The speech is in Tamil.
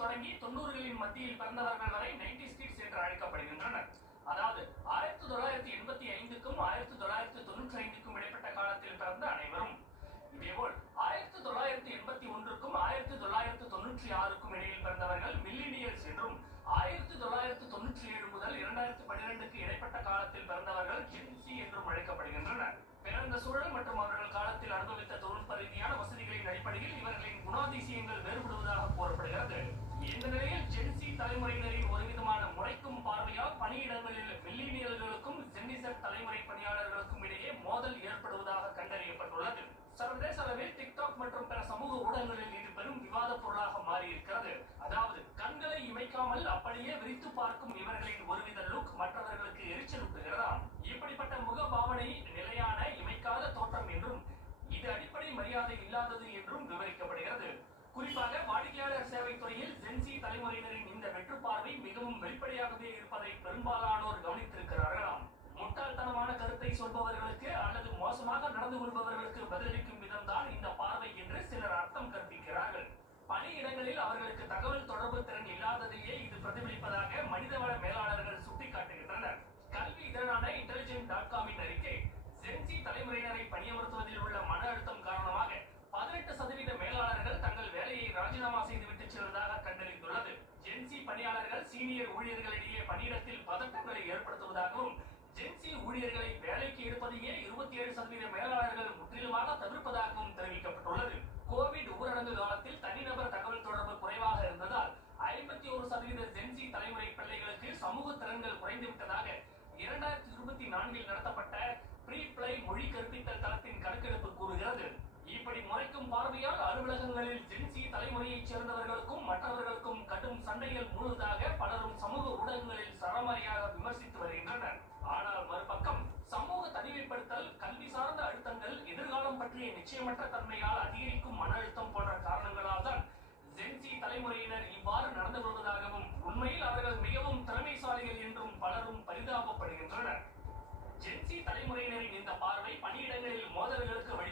தொடங்கி 90களின் மத்தியில் பிறந்தவர்கள் வரை 90s கிட்ஸ் என்று அழைக்கப்படுகின்றனர். அதாவது 1985க்கும் 1995க்கும் இடைப்பட்ட காலத்தில் பிறந்த அனைவரும். இதேபோல் 1981க்கும் 1996க்கும் இடையில் பிறந்தவர்கள் மில்லினியல்ஸ் என்றும், 1997 முதல் 2012க்கு இடைப்பட்ட காலத்தில் பிறந்தவர்கள் ஜென்சி என்றும் அழைக்கப்படுகின்றனர். பிறந்த சூழல் மற்றும் அவர்கள் காலத்தில் அனுபவித்த தொழில்நுட்ப ரீதியான வசதிகளின் அடிப்படையில் இவர்களின் குணாதிசயங்கள் வேறுபடுவதாக கூறப்படுகிறது. இந்த நிலையில் ஜென்சி தலைமுறையினரின் ஒருவிதமான முறைக்கும் பார்வையால் பணியிடங்களில் மில்லினியல்களுக்கும் ஜென்னிசெட் தலைமுறை பணியாளர்களுக்கும் இடையே மோதல் ஏற்படுவதாக கண்டறியப்பட்டுள்ளது. சர்வதேச அளவில் டிக்டாக் மற்றும் பிற சமூக ஊடகங்களில் இது பெரும் விவாத பொருளாக மாறியிருக்கிறது. அதாவது கண்களை இமைக்காமல் அப்படியே விரித்து பார்க்கும் இவர்களின் ஒருவித லுக் மற்றவர்களுக்கு எரிச்சலூட்டுகிறதாம். இப்படிப்பட்ட முக பாவனை நிலையான இமைக்காத தோற்றம் என்றும், இது அடிப்படை மரியாதை இல்லாதது என்றும் விவரிக்கப்படுகிறது. குறிப்பாக வாடிக்கையாளர் சேவை துறையில் ஜென்சி தலைமுறையினரின் இந்த வெற்று பார்வை மிகவும் வெளிப்படையாகவே இருப்பதை பெரும்பாலானோர் கவனித்திருக்கிறார்களாம். முட்டாள்தனமான கருத்தை சொல்பவர்களுக்கு அல்லது மோசமாக நடந்து கொள்பவர்களுக்கு பதிலளிக்கும் விதம்தான் இந்த பார்வை என்று சிலர் அர்த்தம் கற்பிக்கிறார்கள். பணியிடங்களில் அவர்களுக்கு தகவல் தொடர்பு திறன் இல்லாததையே இது பிரதிபலிப்பதாக மனிதவள மேலாளர்கள் சுட்டிக்காட்டுகின்றனர். கல்வி இதழான intelligent.com-இன் அறிக்கை, ஜென்சி தலைமுறையினரை பணியமர்த்துவதில் உள்ள மன அழுத்தம் காரணமாக 18% மேலாளர்கள் தங்கள் வேலையை ராஜினாமா செய்துவிட்டு செல்வதாக கண்டறிந்துள்ளது. ஜென்சி பணியாளர்கள் சீனியர் ஊழியர்களிடையே பணியிடத்தில் பதட்டங்களை ஏற்படுத்துவதாகவும், ஜென்சி ஊழியர்களை வேலைக்கு எடுப்பதையே 27% மேலாளர்கள் முற்றிலுமாக தவிர்ப்பதாகவும் தெரிவிக்கப்பட்டுள்ளது. கோவிட் ஊரடங்கு காலத்தில் தனிநபர் தகவல் தொடர்பு குறைவாக இருந்ததால் 51% ஜென்சி தலைமுறை பிள்ளைகளுக்கு சமூக திறன்கள் குறைந்துவிட்டதாக 2024 நடத்தப்பட்ட ப்ரீப்ளை மொழி கற்பித்தல் தளத்தின் கணக்கெடுப்பு கூறுகிறது. இப்படி முறைக்கும் பார்வையால் அலுவலகங்களில் ஜென்சி தலைமுறையைச் சேர்ந்தவர்களுக்கும் மற்றவர்களுக்கும் கடும் சண்டைகள் மூழுவதாக பலரும் சமூக ஊடகங்களில் சரமாரியாக விமர்சித்து வருகின்றனர். ஆனால் மறுபக்கம் சமூக தனிமைப்படுத்தல், கல்வி சார்ந்த அழுத்தங்கள், எதிர்காலம் பற்றிய நிச்சயமற்ற தன்மையால் அதிகரிக்கும் மன அழுத்தம் போன்ற காரணங்களால் தான் ஜென்சி தலைமுறையினர் இவ்வாறு நடந்து கொள்வதாகவும், உண்மையில் அவர்கள் மிகவும் திறமைசாலிகள் என்றும் பலரும் பரிதாபப்படுகின்றனர். ஜென்சி தலைமுறையினரின் இந்த பார்வை பணியிடங்களில் மோதல்களுக்கு வழி